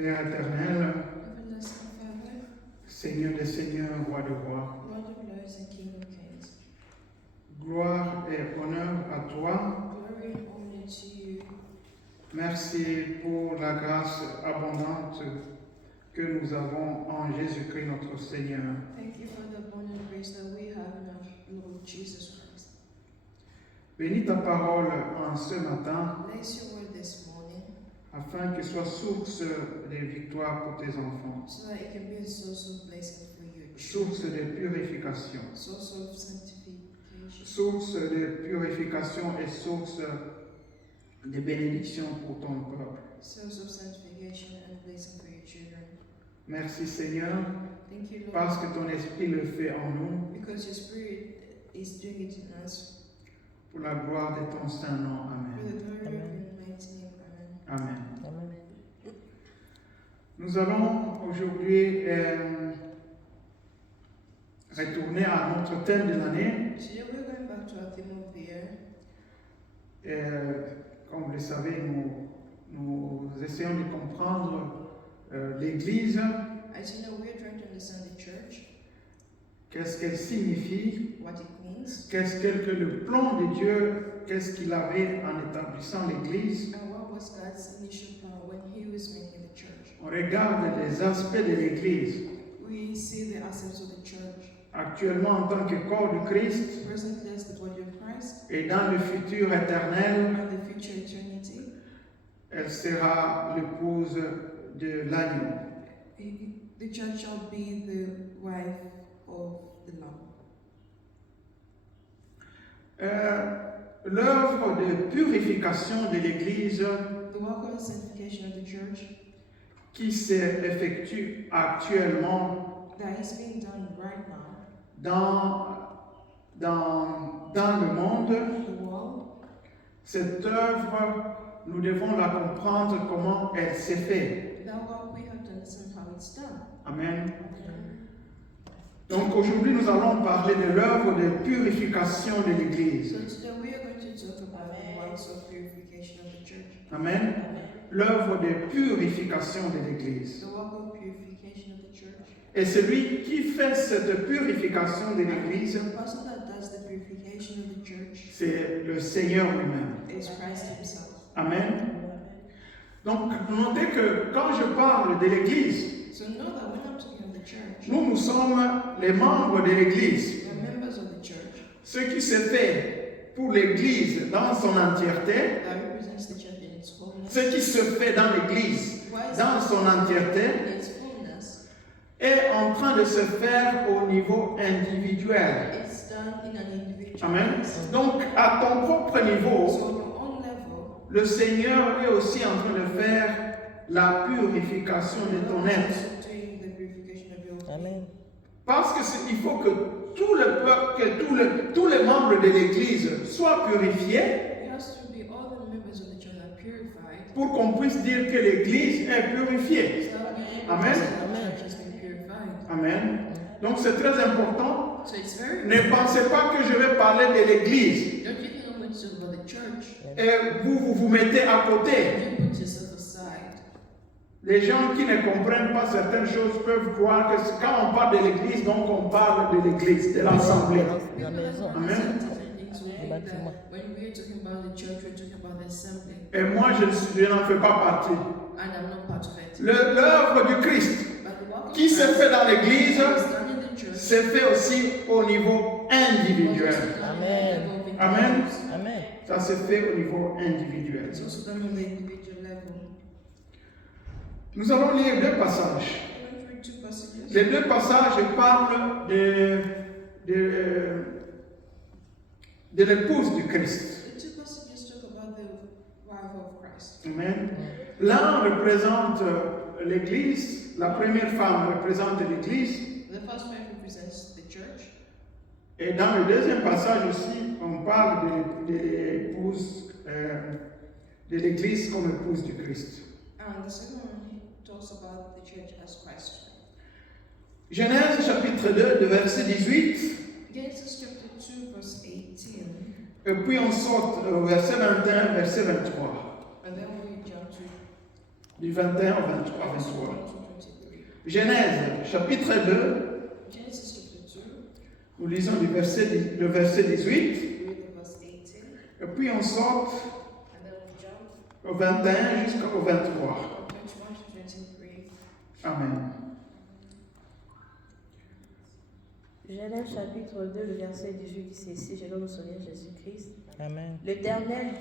Père éternel, Everlasting Father, Seigneur des seigneurs, roi des rois, Lord of Lords and King of Kings, gloire et honneur à toi. glory and honor to you. Merci pour la grâce abondante que nous avons en Jésus-Christ notre Seigneur. Thank you for the abundant grace that we have in our Lord Jesus Christ. Bénis ta parole en ce matin, Bless your word this morning, afin qu'elle soit source de victoire pour tes enfants, so that it can be a source of blessing for your source children, de purification, source of sanctification, source de purification et source de bénédiction pour ton peuple. source of sanctification and blessing for your children. Merci Seigneur, Thank you, Lord, parce que ton esprit le fait en nous, because your Spirit is doing it in us. pour la gloire de ton saint nom. For Amen. the glory of your mighty name, amen. Amen. Amen. Nous allons aujourd'hui retourner à notre thème de l'année. Today we're going back to our theme of the year. Comme vous le savez, nous essayons de comprendre l'Église, As you know, we're trying to understand the church, qu'est-ce qu'elle signifie, what it means, qu'est-ce que le plan de Dieu, qu'est-ce qu'il avait en établissant l'Église. and what was God's initial plan when He was making the church. On regarde les aspects de l'Église We see the aspects of the church actuellement en tant que corps du Christ presently as the body of Christ, et dans le futur éternel, and the future eternity. elle sera l'épouse de l'agneau. The church shall be the wife of the Lamb. L'œuvre de purification de l'Église The work of sanctification of the church qui s'effectue actuellement that is being done right now, dans le monde, the world, cette œuvre, nous devons la comprendre comment elle s'est faite. that work we have to understand how it's done. Amen. Donc aujourd'hui, nous allons parler de l'œuvre de purification de l'Église. So today we are going to talk about the works of purification of the church. Amen. L'œuvre de purification de l'Église. The work of purification of the church. Et celui qui fait cette purification de l'Église, The person that does the purification of the church c'est le Seigneur lui-même. is Christ Himself. Amen. Donc, notez que quand je parle de l'Église, So know that when I'm talking of the church, nous sommes les membres de l'Église. we are members of the church Ce qui se fait pour l'Église dans son entièreté, that represents the church in its fullness. ce qui se fait dans l'Église Why is dans son entièreté, in its fullness? est en train de se faire au niveau individuel. It's done in an individual Amen. place. Donc, à ton propre niveau, So on your own level, le Seigneur est aussi en train de faire la purification de ton God is être. also doing the purification of your Amen. Parce qu'il faut que tout le peuple, que tous les membres de l'Église soient purifiés It has to be all the members of the church are purified. pour qu'on puisse dire que l'Église est purifiée. So that we are able Amen. to say that the church has been purified. Amen. Donc c'est très important. So it's very Ne pensez pas que je vais parler de l'Église Don't you think I'm going to talk about the church? et vous mettez à côté. You put yourself aside. Les gens qui ne comprennent pas certaines choses peuvent croire que quand on parle de l'Église, donc on parle de l'Église, de l'Assemblée. La maison. Amen. When we're talking about the church, we're talking about the assembly. Et moi, je n'en fais pas partie. And I'm not part of it. L'œuvre du Christ But the work of qui se Christ fait dans l'Église is done in the church. se fait aussi au niveau individuel. Amen. Amen. Amen. Ça se fait au niveau individuel. It's also done on the individual level. Nous allons lire deux passages. I'm going to read two passages. Les deux passages parlent de l'épouse du Christ. The two passages talk about the wife of Christ. Amen. L'un représente l'Église, la première femme représente l'Église. The first wife represents the church. Et dans le deuxième passage aussi, on parle de l'épouse, de l'Église comme épouse du Christ. And the second one he talks about the church as Christ. Genèse chapitre 2, de verset 18, Genesis chapter 2 verse 18. et puis on saute au verset 21, verset 23. And then we jump to du 21 au 23. Genèse, chapitre 2, Genesis chapter 2, nous lisons le verset 18, we read the verse 18, et puis on sort and then we jump au 21 jusqu'au 23. from 21 to 23. Amen. Genèse chapitre 2, le verset 18 dit ceci, je nomme Seigneur Jésus-Christ. Amen. L'Éternel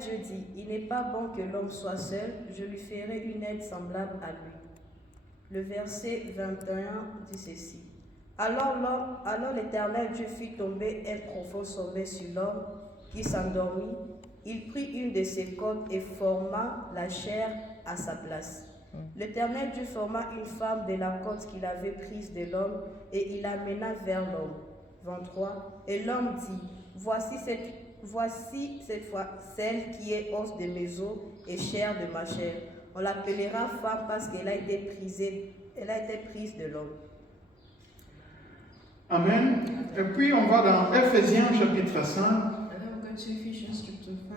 Dieu dit, il n'est pas bon que l'homme soit seul, je lui ferai une aide semblable à lui. Le verset 21 dit ceci. Alors l'Éternel Dieu fit tomber un profond sommeil sur l'homme qui s'endormit. Il prit une de ses côtes et forma la chair à sa place. L'Éternel Dieu forma une femme de la côte qu'il avait prise de l'homme et il l'amena vers l'homme. 23. Et l'homme dit, voici cette fois celle qui est os de mes os et chair de ma chair. On l'appellera femme parce qu'elle a été prise de l'homme. Amen. Et puis on va dans Ephésiens chapitre 5. And then we go to Ephesians chapter 5.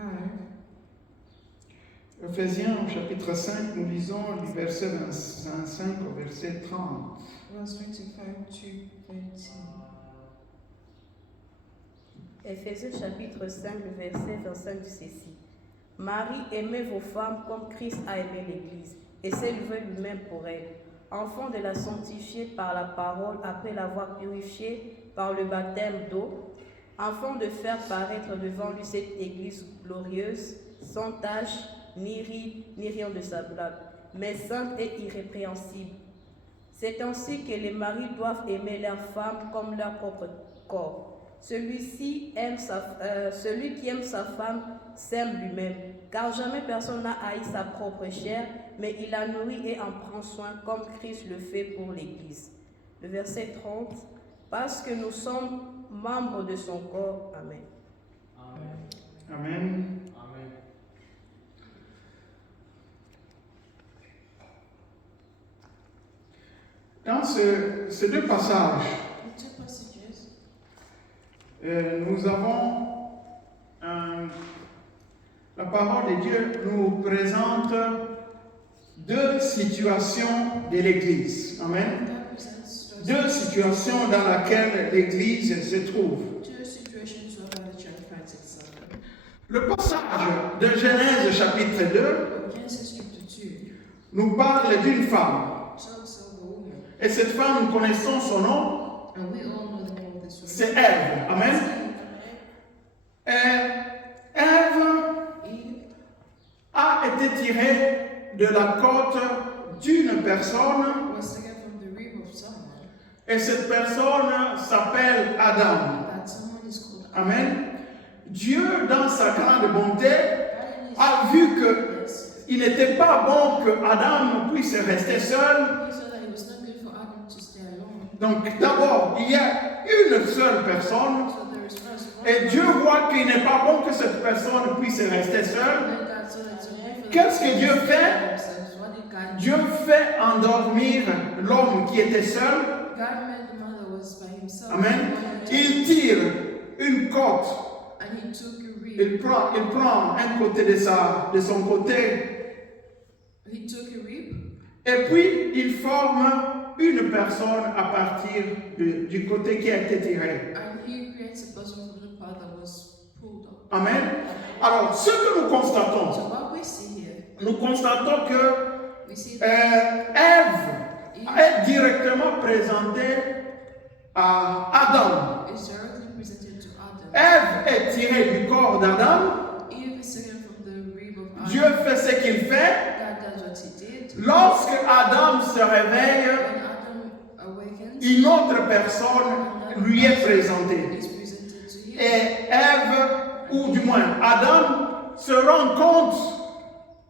Ephésiens chapitre 5, nous lisons du verset 25 au verset 30. Verse 25 to 30. Éphésiens chapitre 5, le verset 25 dit ceci. Marie, aimez vos femmes comme Christ a aimé l'Église et s'est livré lui-même pour elle, enfant de la sanctifier par la parole après l'avoir purifiée par le baptême d'eau, afin de faire paraître devant lui cette Église glorieuse, sans tache, ni ride, ni rien de semblable, mais sainte et irrépréhensible. C'est ainsi que les maris doivent aimer leurs femmes comme leur propre corps. Celui qui aime sa femme s'aime lui-même, car jamais personne n'a haï sa propre chair, mais il la nourrit et en prend soin comme Christ le fait pour l'Église. Le verset 30, parce que nous sommes membres de son corps. Amen. Amen. Dans ces deux passages, In two passages, nous avons la parole de Dieu nous présente deux situations de l'Église. Amen. that presents Deux situations dans lesquelles l'Église se trouve. two situations whereby the church finds itself. Le passage de Genèse chapitre 2 Genesis chapter 2 nous parle d'une femme. tells us of a woman, Et cette femme, nous connaissons son nom, and we all know the name of this woman. c'est Ève. Amen. Et Ève Eve a été tirée de la côte d'une personne, was taken from the rib of someone. et cette personne s'appelle Adam. That someone is called Amen. Dieu, dans sa grande bonté, Adam. a vu que Yes. il n'était pas bon que Adam puisse rester seul. He saw that it was not good for Adam to stay alone. Donc d'abord, il y a une seule personne, So there is first one. et Dieu voit qu'il n'est pas bon que cette personne puisse rester seule. Then God saw that it's okay for Qu'est-ce que them Dieu to stay fait? by themselves. What did God do? Dieu fait endormir l'homme qui était seul. God made the man that was by himself. Amen. Il tire une côte. And he took a rib. Il prend un côté de son côté. He took a rib. Et puis, il forme une personne à partir du côté qui a été tiré. And he creates a person from the part that was pulled up. Amen. Alors, ce que nous constatons, So what we see here, nous constatons que we see that Ève est directement présentée à Adam. is directly presented to Adam. Ève est tirée du corps d'Adam. Eve is taken from the rib of Adam. Dieu fait ce qu'il fait. God does what he did. Lorsque Adam se réveille, When Adam awakens, une autre personne lui est présentée. is presented to him. Et Ève, ou du moins Adam, se rend compte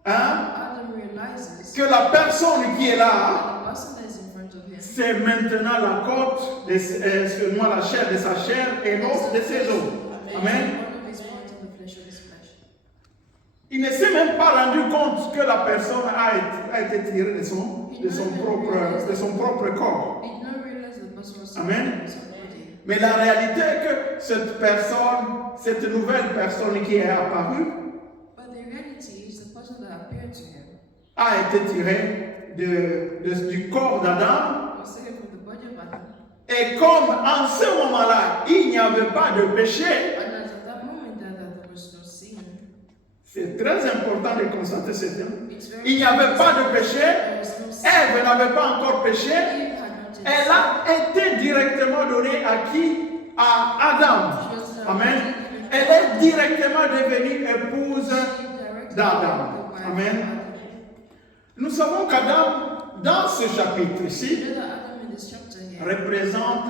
Adam realizes que la personne qui est là, that the person that is in front of him c'est maintenant la côte, seulement la chair de sa chair et l'os de ses os. Amen. one of his bones and the flesh of his flesh. Il ne s'est même pas rendu compte que la personne a été tirée de son propre corps. He did not realize that the person was Amen. his own body. Mais la réalité est que cette personne, cette nouvelle personne qui est apparue, But the reality is the person that appeared to him a été tiré du corps d'Adam. was taken from the body of Adam. Et comme en ce moment-là, il n'y avait pas de péché, And at that moment there was no sin. c'est très important de constater ce point. It's very Il n'y avait pas de péché, There was no sin. Ève n'avait pas encore péché, Eve had not yet elle a été directement donnée à qui? À Adam. She was Amen. Elle est directement devenue épouse d'Adam. Amen. Nous savons qu'Adam, dans ce chapitre-ci, Adam in this chapter here représente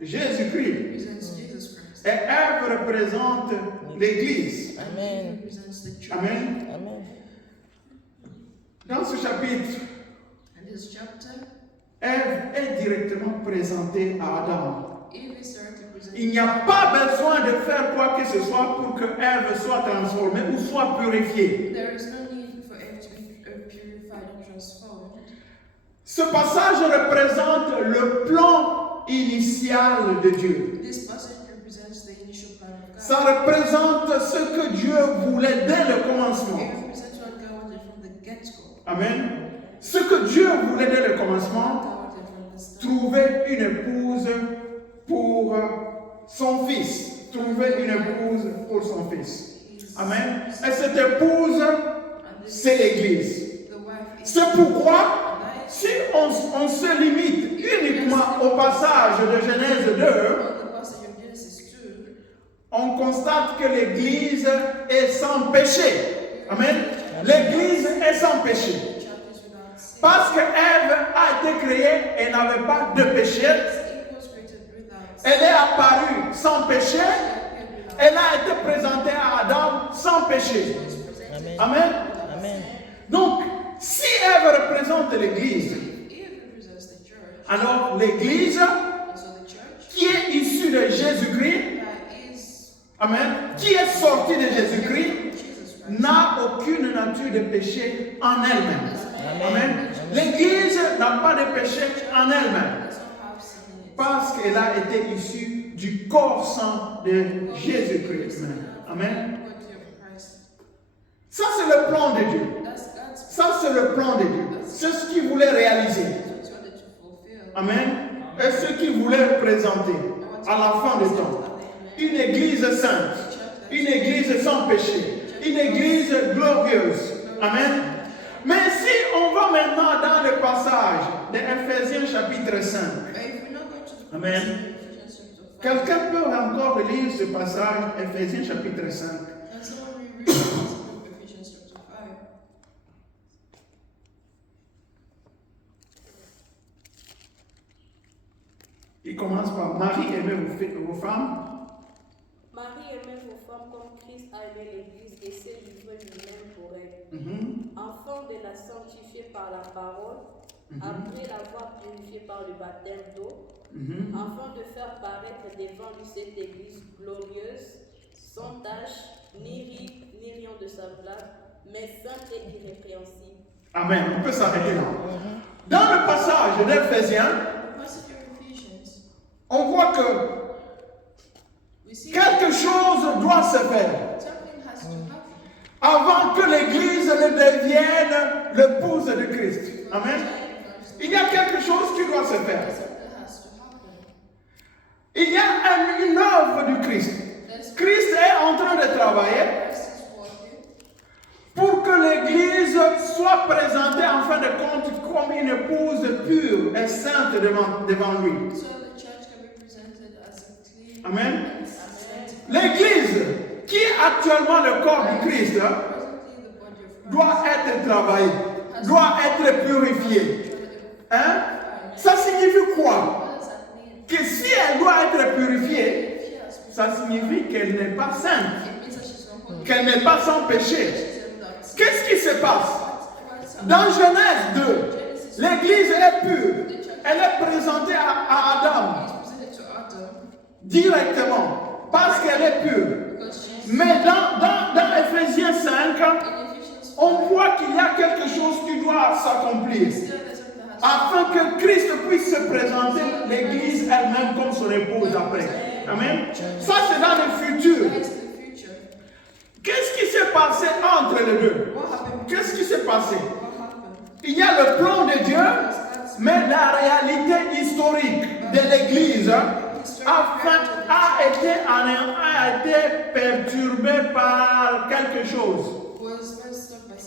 Jésus-Christ. represents Jesus Christ. Et Ève représente l'Église. Amen. Represents the church. Amen. Amen. Dans ce chapitre, And this chapter, Ève est directement présentée à Adam. Eve is directly presented. Il n'y a pas besoin de faire quoi que ce soit pour que Ève soit transformée ou soit purifiée. There is no need for Eve to be purified and transformed. Ce passage représente le plan initial de Dieu. This passage represents the initial plan of God. Ça représente ce que Dieu voulait dès le commencement. It represents what God wanted from the get-go. Amen. Ce que Dieu voulait dès le commencement, God wanted from the start. trouver une épouse pour son fils. Trouver une épouse pour son fils. Amen. Et cette épouse, And this, c'est l'Église. the wife is C'est pourquoi, and si on se limite uniquement au passage de Genèse 2, on the passage of Genesis 2, on constate que l'Église est sans péché. Amen. L'Église est sans péché. the church is without sin. Parce que Ève a été créée et n'avait pas de péché. Eve was created without sin. Elle est apparue sans péché. She appeared without Elle a été présentée à Adam sans péché. Amen. Amen. Amen. Donc, si Ève représente l'Église, Eve represents the church. alors l'Église, And so the church qui est issue de Jésus-Christ, that is amen, qui est sortie de Jésus-Christ, Jesus Christ n'a aucune nature de péché en elle-même. Amen. Amen. L'Église n'a pas de péché en elle-même does not have sin in it. parce qu'elle a été issue du corps saint de Jésus-Christ. Amen. Body of Christ. Ça, c'est le plan de Dieu. That's God's Ça, c'est le plan de Dieu. C'est ce qu'il voulait réaliser. what He wanted to fulfill. Amen. Et ce qu'il voulait présenter à la fin du temps. Une église sainte. Une église sans péché. Une église glorieuse. Amen. Mais si on va maintenant dans le passage de Ephésiens chapitre 5. But if we're not going to the Amen. Ephesians chapter 5, Quelqu'un peut encore lire ce passage, Ephésiens chapitre 5. can someone reread the passage of Ephesians chapter 5? Il commence par Marie, aimez vos femmes. Marie, aimez vos femmes comme Christ a aimé l'Église et s'est livré lui-même pour elle. Enfant de la sanctifier par la parole, après l'avoir purifiée par le baptême d'eau, afin de faire paraître devant lui cette Église glorieuse, sans tache, ni ride, ni rien de semblable, mais sainte et irrépréhensible. Amen. On peut s'arrêter là. Dans le passage d'Éphésiens, The passage of Ephesians, on voit que we see quelque chose doit se faire something has to happen. avant que l'Église ne devienne l'épouse de Christ. Amen. Il y a quelque chose qui doit se faire. Something has to happen. Il y a une œuvre du Christ. Christ est en train de travailler Christ is working pour que l'Église soit présentée en fin de compte comme une épouse pure et sainte devant lui. so the church can be presented as a clean Amen. and sanctified. L'Église, qui est actuellement le corps du Christ, Presently the body of Christ doit être travaillée, doit être purifiée. Hein? Ça signifie quoi? What does that mean? Que si elle doit être purifiée, If she has been, ça signifie qu'elle n'est pas sainte, it means that she's not holy. qu'elle n'est pas sans péché. She's without sin. Qu'est-ce qui se passe? What's happening? Dans Genèse 2, Genesis, l'Église est pure. Elle est présentée à Adam is presented to Adam directement parce qu'elle est pure. because she's Mais dans Ephésiens 5, in Ephesians 5. on voit qu'il y a quelque chose qui doit s'accomplir Still there's something that has afin que Christ puisse se présenter l'Église elle-même comme son épouse après. Amen. Ça, c'est dans le futur. That is the future. Qu'est-ce qui s'est passé entre les deux? What happened? Qu'est-ce qui s'est passé? What happened? Il y a le plan de Dieu, mais la réalité historique de l'Église a été perturbée par quelque chose.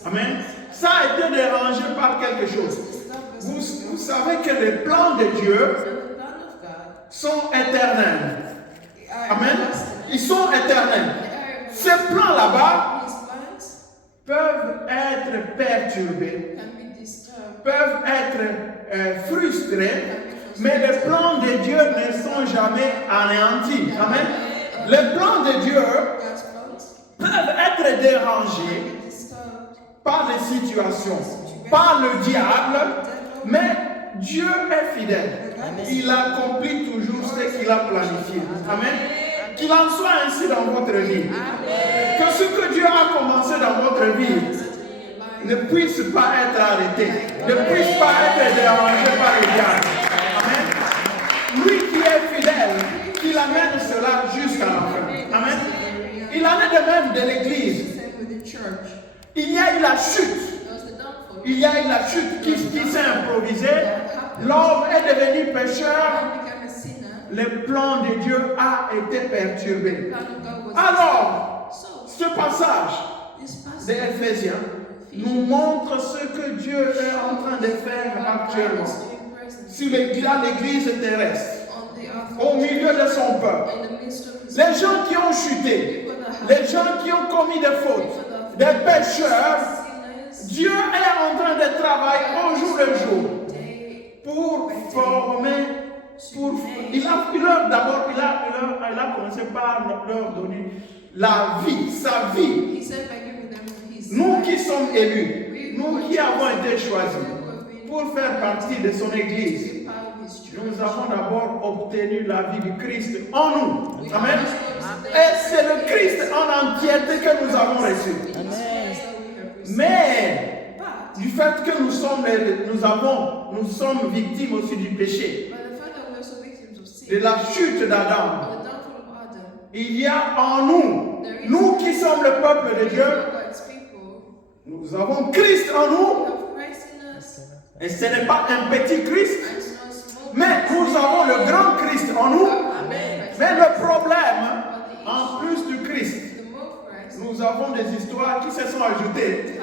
Amen. Ça a été dérangé par quelque chose. Vous savez que les plans de Dieu sont éternels. Amen. Ils sont éternels. Ces plans là-bas peuvent être perturbés, peuvent être frustrés, mais les plans de Dieu ne sont jamais anéantis. Amen. Les plans de Dieu peuvent être dérangés par les situations, par le diable, mais Dieu est fidèle. Il accomplit toujours ce qu'il a planifié. Amen. Qu'il en soit ainsi dans votre vie. Que ce que Dieu a commencé dans votre vie ne puisse pas être arrêté, ne puisse pas être dérangé par le diable. Amen. Lui qui est fidèle, qu'il amène cela jusqu'à la fin. Amen. Il en est de même de l'Église. Il y a eu la chute. Il y a eu la chute qui s'est improvisée. L'homme est devenu pécheur. Le plan de Dieu a été perturbé. Alors, ce passage d'Éphésiens nous montre ce que Dieu est en train de faire actuellement sur l'Église terrestre, au milieu de son peuple. Les gens qui ont chuté, les gens qui ont commis des fautes, des pécheurs, Dieu est en train de travailler au jour le jour pour former. Il a commencé par leur donner la vie, sa vie. Nous qui sommes élus, nous qui avons été choisis pour faire partie de son Église, nous avons d'abord obtenu la vie du Christ en nous. Amen. Et c'est le Christ en entièreté que nous avons reçu. Mais du fait que nous sommes victimes aussi du péché, de la chute d'Adam, il y a en nous, nous qui sommes le peuple de Dieu, nous avons Christ en nous, et ce n'est pas un petit Christ, mais nous avons le grand Christ en nous. Mais le problème, en plus du Christ, nous avons des histoires qui se sont ajoutées,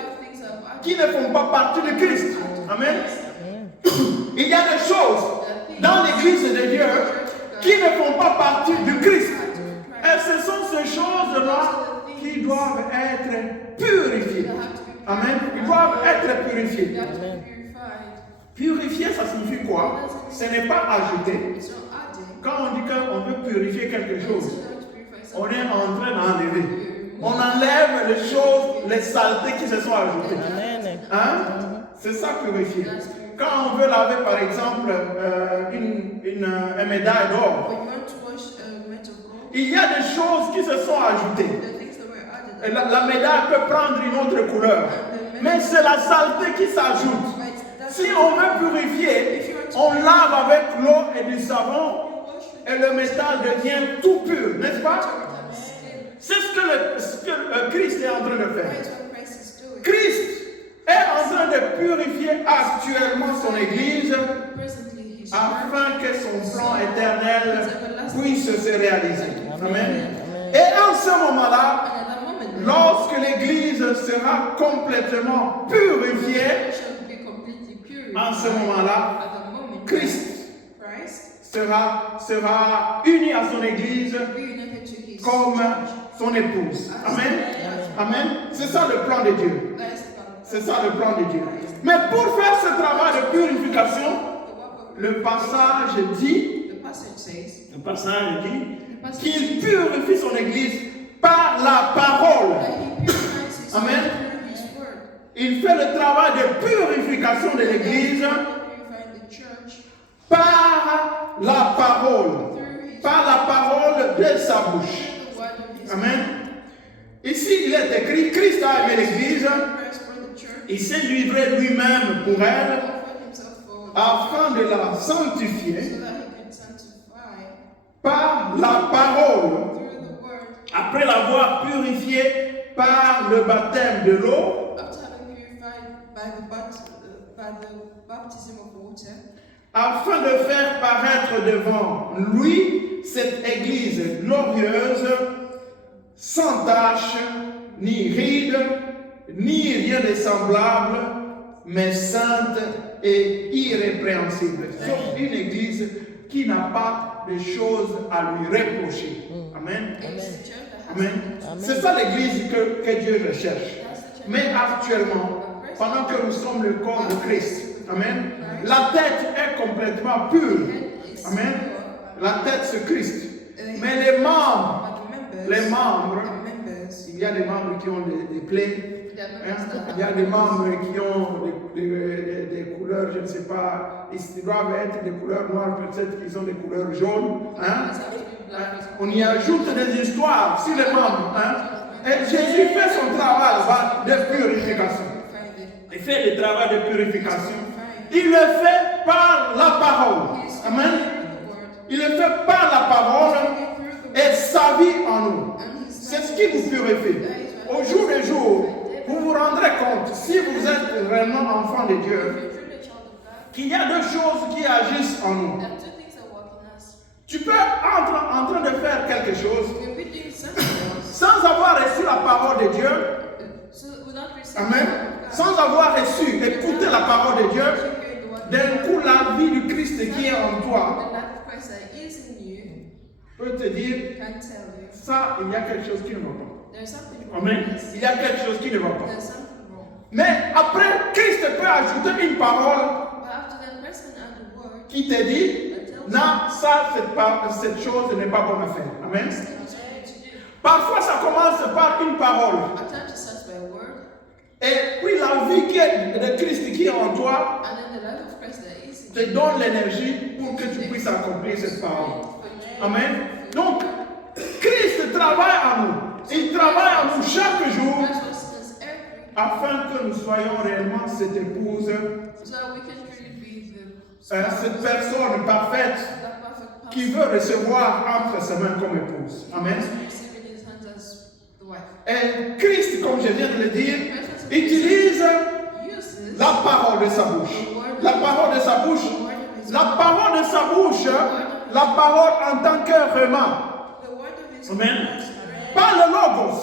qui ne font pas partie du Christ. Amen. Il y a des choses dans l'Église de Dieu qui ne font pas partie du Christ. Et ce sont ces choses-là qui doivent être purifiées. Amen. Ils doivent être purifiés. Purifier, ça signifie quoi? Ce n'est pas ajouter. Quand on dit qu'on veut purifier quelque chose, on est en train d'enlever. On enlève les choses, les saletés qui se sont ajoutées. Hein? C'est ça purifier. Quand on veut laver par exemple une médaille d'or, il y a des choses qui se sont ajoutées. La médaille peut prendre une autre couleur, mais c'est la saleté qui s'ajoute. Si on veut purifier, on lave avec l'eau et du savon et le métal devient tout pur, n'est-ce pas? C'est ce que Christ est en train de faire. Christ est en train de purifier actuellement son Église afin que son plan éternel puisse se réaliser. Amen. Et en ce moment-là, lorsque l'Église sera complètement purifiée, en ce moment-là, Christ sera uni à son Église comme son épouse. Amen. Amen. C'est ça le plan de Dieu. C'est ça le plan de Dieu. Mais pour faire ce travail de purification, le passage dit qu'il purifie son Église par la parole. Amen. Il fait le travail de purification de l'Église par la parole de sa bouche. Amen. Ici, il est écrit, Christ a aimé l'Église, il s'est livré lui-même pour elle, afin de la sanctifier par la parole, après l'avoir purifiée par le baptême de l'eau by the baptism of water, afin de faire paraître devant lui cette église glorieuse, sans tache, ni ride, ni rien de semblable, mais sainte et irrépréhensible. C'est une église qui n'a pas de choses à lui reprocher. Amen. Amen. C'est ça l'église que Dieu recherche. Mais actuellement, pendant que nous sommes le corps de Christ, amen, la tête est complètement pure. Amen. La tête c'est Christ. Mais les membres, il y a des membres qui ont des plaies. Il y a des membres qui ont des couleurs, je ne sais pas, ils doivent être des couleurs noires, peut-être qu'ils ont des couleurs jaunes. On y ajoute des histoires sur les membres. Et Jésus fait son travail de purification. Il fait le travail de purification. Il le fait par la parole. Amen. Il le fait par la parole et sa vie en nous. C'est ce qui vous purifie. Au jour le jour, vous vous rendrez compte, si vous êtes vraiment enfant de Dieu, qu'il y a deux choses qui agissent en nous. Tu peux être en train de faire quelque chose sans avoir reçu la parole de Dieu. Amen. Sans avoir reçu, écouter la parole de Dieu. D'un coup, la vie du Christ qui est en toi peut te dire, ça, il y a quelque chose qui ne va pas. Amen. Il y a quelque chose qui ne va pas. Mais après, Christ peut ajouter une parole qui te dit, non, ça, cette chose n'est pas bonne à faire. Amen. Parfois, ça commence par une parole. Et puis, la vie de Christ qui est en toi te donne l'énergie pour que tu puisses accomplir cette parole. Amen. Donc, Christ travaille en nous. Il travaille en nous chaque jour afin que nous soyons réellement cette épouse, cette personne parfaite qui veut recevoir entre ses mains comme épouse. Amen. Et Christ, comme je viens de le dire, utilise la parole de sa bouche. La parole de sa bouche. La parole de sa bouche. La parole en tant que remat. Amen. Pas le logos.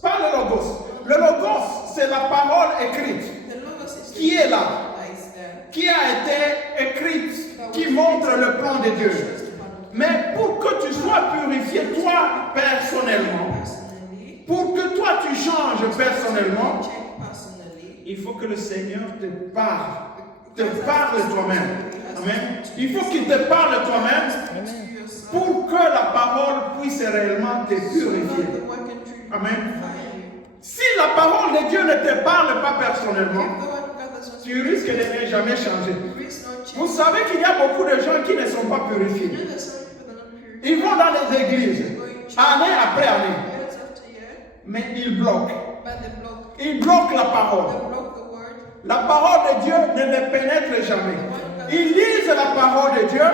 Pas le logos. Le logos, c'est la parole écrite qui est là, qui a été écrite, qui montre le plan de Dieu. Mais pour que tu sois purifié, toi, personnellement, pour que toi, tu changes personnellement, il faut que le Seigneur te parle toi-même. Amen. Il faut qu'il te parle toi-même pour que la parole puisse réellement te purifier. Amen. Si la parole de Dieu ne te parle pas personnellement, tu risques de ne jamais changer. Vous savez qu'il y a beaucoup de gens qui ne sont pas purifiés. Ils vont dans les églises, année après année, mais ils bloquent. Ils bloquent la parole. La parole de Dieu ne les pénètre jamais. Ils lisent la parole de Dieu,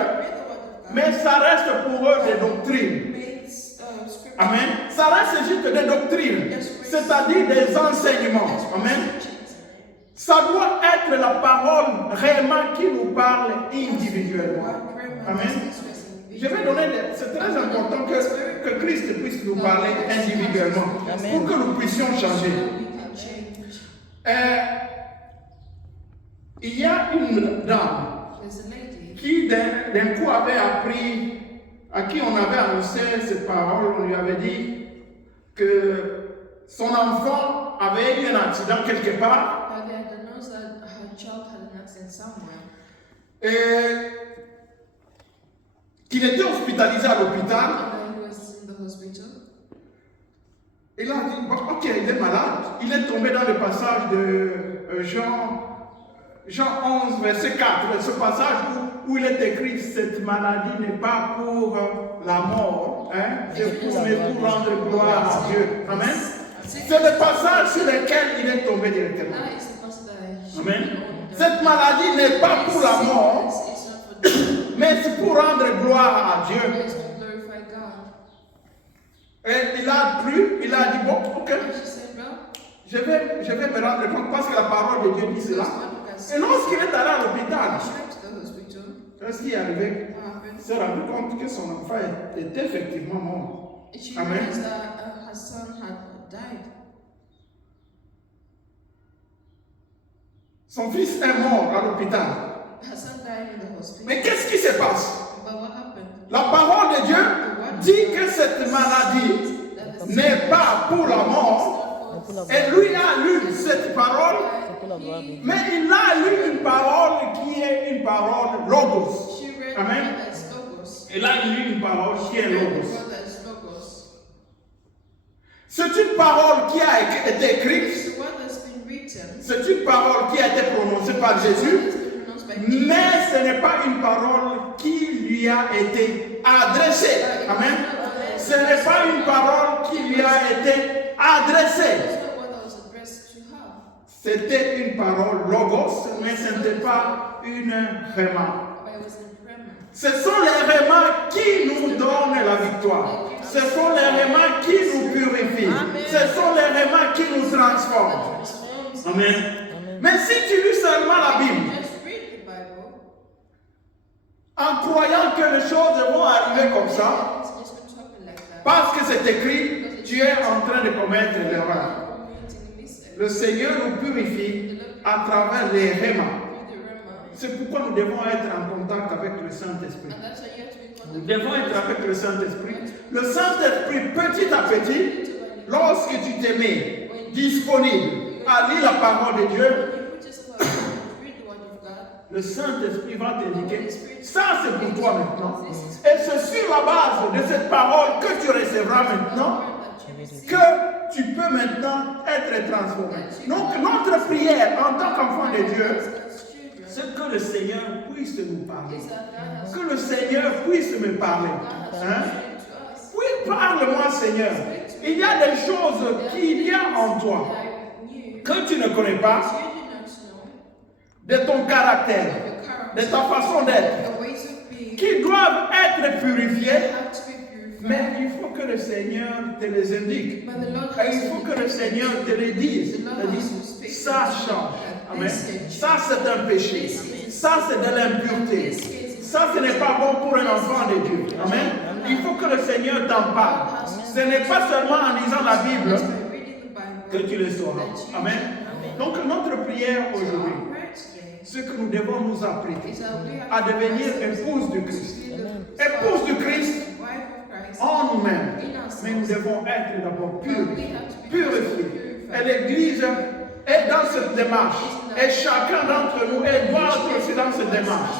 mais ça reste pour eux des doctrines. Amen. Ça reste juste des doctrines, c'est-à-dire des enseignements. Amen. Ça doit être la parole réellement qui nous parle individuellement. Amen. Je vais donner, c'est très important que Christ puisse nous parler individuellement. Amen. Pour que nous puissions changer. Il y a une dame qui d'un coup avait appris, à qui on avait annoncé cette parole, on lui avait dit que son enfant avait eu un accident quelque part. Et qu'il était hospitalisé à l'hôpital. Et là, il dit, ok, il est malade. Il est tombé dans le passage de Jean 11, verset 4. Ce passage où il est écrit, cette maladie n'est pas pour la mort, c'est pour rendre gloire à Dieu. Amen. C'est le passage sur lequel il est tombé directement. Amen. Cette maladie n'est pas pour la mort, mais c'est pour rendre gloire à Dieu. Et il a cru, il a dit, bon, ok, je vais me rendre compte parce que la parole de Dieu dit cela. Et lorsqu'il est allé à l'hôpital, qu'est-ce qui est arrivé? Il s'est rendu compte que son enfant était effectivement mort. Amen. Son fils est mort à l'hôpital. Mais qu'est-ce qui se passe? La parole de Dieu dit que cette maladie n'est pas pour la mort. Et lui a lu cette parole, mais il a lu une parole qui est une parole logos. Amen. Il a lu une parole qui est logos. C'est une parole qui a été écrite. C'est une parole qui a été prononcée par Jésus. Mais ce n'est pas une parole qui lui a été adressée. Amen. Ce n'est pas une parole qui lui a été adressée. C'était une parole logos, mais ce n'était pas une rhéma. Ce sont les rhémas qui nous donnent la victoire. Ce sont les rhémas qui nous purifient. Ce sont les rhémas qui nous transforment. Amen. Mais si tu lis seulement la Bible, en croyant que les choses vont arriver comme ça, parce que c'est écrit, tu es en train de commettre l'erreur. Le Seigneur nous purifie à travers les rhémas. C'est pourquoi nous devons être en contact avec le Saint-Esprit. Nous devons être avec le Saint-Esprit. Le Saint-Esprit, petit à petit, lorsque tu te mets disponible à lire la parole de Dieu, le Saint-Esprit va t'indiquer, ça c'est pour toi maintenant. Et c'est sur la base de cette parole que tu recevras maintenant que tu peux maintenant être transformé. Donc notre prière en tant qu'enfant de Dieu, c'est que le Seigneur puisse nous parler. Que le Seigneur puisse me parler. Hein? Oui, parle-moi Seigneur. Il y a des choses qu'il y a en toi que tu ne connais pas, de ton caractère, de ta façon d'être, qui doivent être purifiées, mais il faut que le Seigneur te les indique. Et il faut que le Seigneur te les dise. Ça change. Amen. Ça c'est un péché. Ça c'est de l'impureté. Ça ce n'est pas bon pour un enfant de Dieu. Amen. Il faut que le Seigneur t'en parle. Ce n'est pas seulement en lisant la Bible que tu le sauras. Amen. Donc notre prière aujourd'hui, ce que nous devons nous apprêter à devenir épouse de Christ. Épouse de Christ en nous-mêmes. Mais nous devons être d'abord purifiés. Et l'Église est dans cette démarche. Et chacun d'entre nous doit être aussi dans cette démarche.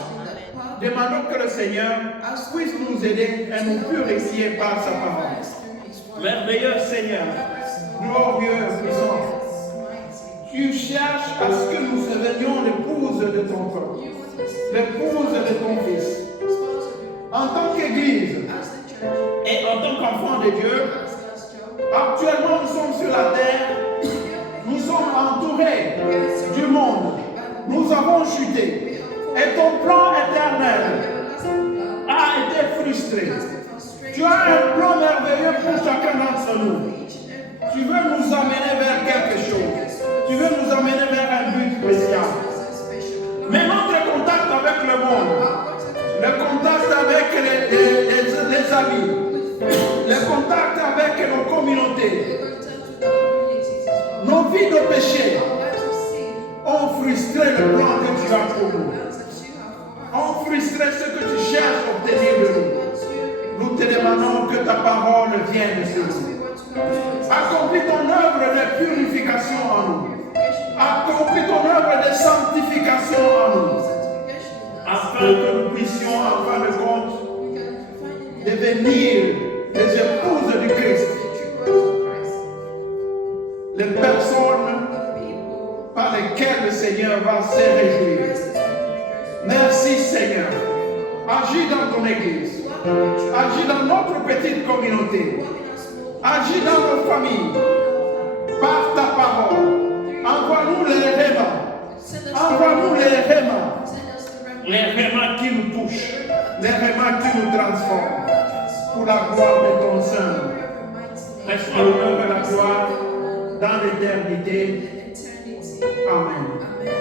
Demandons que le Seigneur puisse nous aider et nous purifier par sa parole. Merveilleux Seigneur, glorieux, puissant. Tu cherches à ce que nous devenions l'épouse de ton peuple, l'épouse de ton Fils. En tant qu'Église et en tant qu'enfant de Dieu, actuellement nous sommes sur la terre, nous sommes entourés du monde, nous avons chuté et ton plan éternel a été frustré. Tu as un plan merveilleux pour chacun d'entre nous. Tu veux nous amener vers quelque chose. Tu veux nous amener vers un but spécial. Mais notre contact avec le monde, le contact avec les amis, le contact avec nos communautés, nos vies de péché ont frustré le plan que tu as pour nous. Ont frustré ce que tu cherches à obtenir de nous. Nous te demandons que ta parole vienne sur nous. Accomplis ton œuvre de purification en nous. Accomplis ton œuvre de sanctification en nous. Afin que nous puissions, en fin de compte, devenir les épouses du Christ. Les personnes par lesquelles le Seigneur va se réjouir. Merci Seigneur. Agis dans ton Église. Agis dans notre petite communauté. Agis dans nos familles. Par ta parole. Envoie-nous les rhémas. Envoie-nous les rhémas. Les rhémas qui nous touchent. Les rhémas qui nous transforment. Pour la gloire de ton Saint. Reste l'honneur et la gloire dans l'éternité. eternity. Amen. Amen.